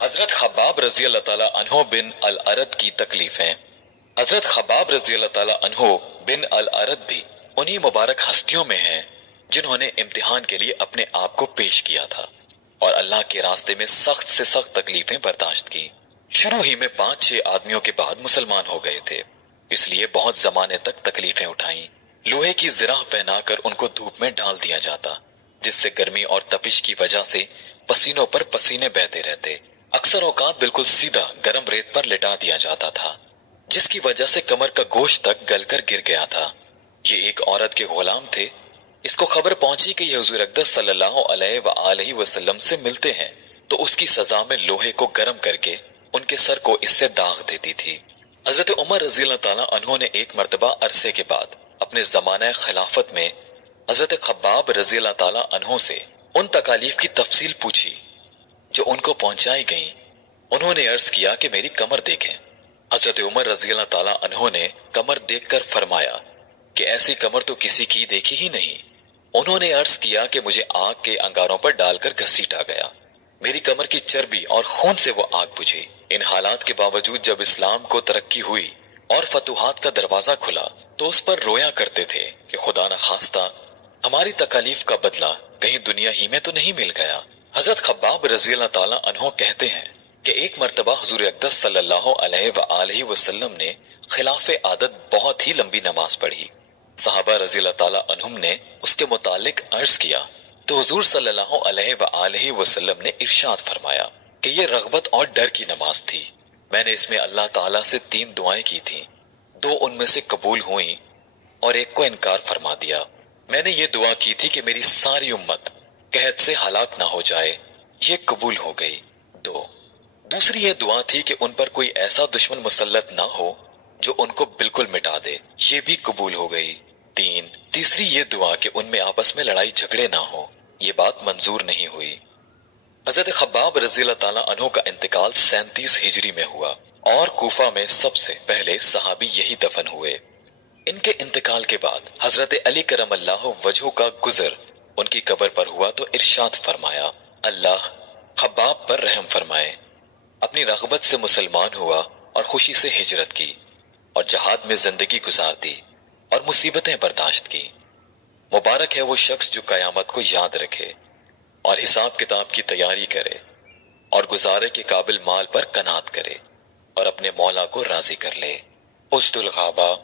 حضرت خباب رضی اللہ تعالیٰ عنہ بن الارد کی تکلیفیں۔ حضرت خباب رضی اللہ تعالیٰ عنہ بن الارد بھی انہی مبارک ہستیوں میں ہیں جنہوں نے امتحان کے لیے اپنے آپ کو پیش کیا تھا اور اللہ کے راستے میں سخت سے سخت تکلیفیں برداشت کی۔ شروع ہی میں 5-6 آدمیوں کے بعد مسلمان ہو گئے تھے، اس لیے بہت زمانے تک تکلیفیں اٹھائیں۔ لوہے کی زرہ پہنا کر ان کو دھوپ میں ڈال دیا جاتا، جس سے گرمی اور تپش کی وجہ سے پسینوں پر پسینے بہتے رہتے۔ اکثر اوقات بالکل سیدھا گرم ریت پر لٹا دیا جاتا تھا، جس کی وجہ سے کمر کا گوشت تک گل کر گر گیا تھا۔ یہ ایک عورت کے غلام تھے۔ اس کو خبر پہنچی کہ یہ حضور اقدس صلی اللہ علیہ وآلہ وسلم سے ملتے ہیں، تو اس کی سزا میں لوہے کو گرم کر کے ان کے سر کو اس سے داغ دیتی تھی۔ حضرت عمر رضی اللہ تعالیٰ عنہ نے ایک مرتبہ عرصے کے بعد اپنے زمانہ خلافت میں حضرت خباب رضی اللہ تعالیٰ عنہ سے ان تکالیف کی تفصیل پوچھی جو ان کو پہنچائی گئیں۔ انہوں نے عرض کیا کہ میری کمر دیکھیں۔ حضرت عمر رضی اللہ تعالیٰ عنہ نے کمر دیکھ کر فرمایا کہ ایسی کمر تو کسی کی دیکھی ہی نہیں۔ انہوں نے عرض کیا کہ مجھے آگ کے انگاروں پر ڈال کر گھسیٹا گیا، میری کمر کی چربی اور خون سے وہ آگ بجھی۔ ان حالات کے باوجود جب اسلام کو ترقی ہوئی اور فتوحات کا دروازہ کھلا تو اس پر رویا کرتے تھے کہ خدا نخواستہ ہماری تکالیف کا بدلہ کہیں دنیا ہی میں تو نہیں مل گیا۔ حضرت خباب رضی اللہ تعالیٰ عنہ کہتے ہیں کہ ایک مرتبہ حضور اقدس صلی اللہ علیہ وآلہ وسلم نے خلاف عادت بہت ہی لمبی نماز پڑھی۔ صحابہ رضی اللہ تعالیٰ عنہم نے اس کے متعلق عرض کیا تو حضور صلی اللہ علیہ وآلہ وسلم نے ارشاد فرمایا کہ یہ رغبت اور ڈر کی نماز تھی۔ میں نے اس میں اللہ تعالیٰ سے 3 دعائیں کی تھیں، 2 ان میں سے قبول ہوئیں اور ایک کو انکار فرما دیا۔ میں نے یہ دعا کی تھی کہ میری ساری امت قحط سے ہلاک نہ ہو جائے، یہ قبول ہو گئی۔ 2 دوسری یہ دعا تھی کہ ان پر کوئی ایسا دشمن مسلط نہ ہو جو ان کو بالکل مٹا دے، یہ بھی قبول ہو گئی۔ 3 تیسری یہ دعا کہ ان میں آپس میں لڑائی جھگڑے نہ ہو، یہ بات منظور نہیں ہوئی۔ حضرت خباب رضی اللہ تعالیٰ عنہ کا انتقال 37 ہجری میں ہوا اور کوفہ میں سب سے پہلے صحابی یہی دفن ہوئے۔ ان کے انتقال کے بعد حضرت علی کرم اللہ وجہہ کا گزر ان کی قبر پر ہوا تو ارشاد فرمایا، اللہ خباب پر رحم فرمائے۔ اپنی رغبت سے مسلمان ہوا اور خوشی سے ہجرت کی اور جہاد میں زندگی گزار دی اور مصیبتیں برداشت کی۔ مبارک ہے وہ شخص جو قیامت کو یاد رکھے اور حساب کتاب کی تیاری کرے اور گزارے کے قابل مال پر قناعت کرے اور اپنے مولا کو راضی کر لے۔ اسد الغابہ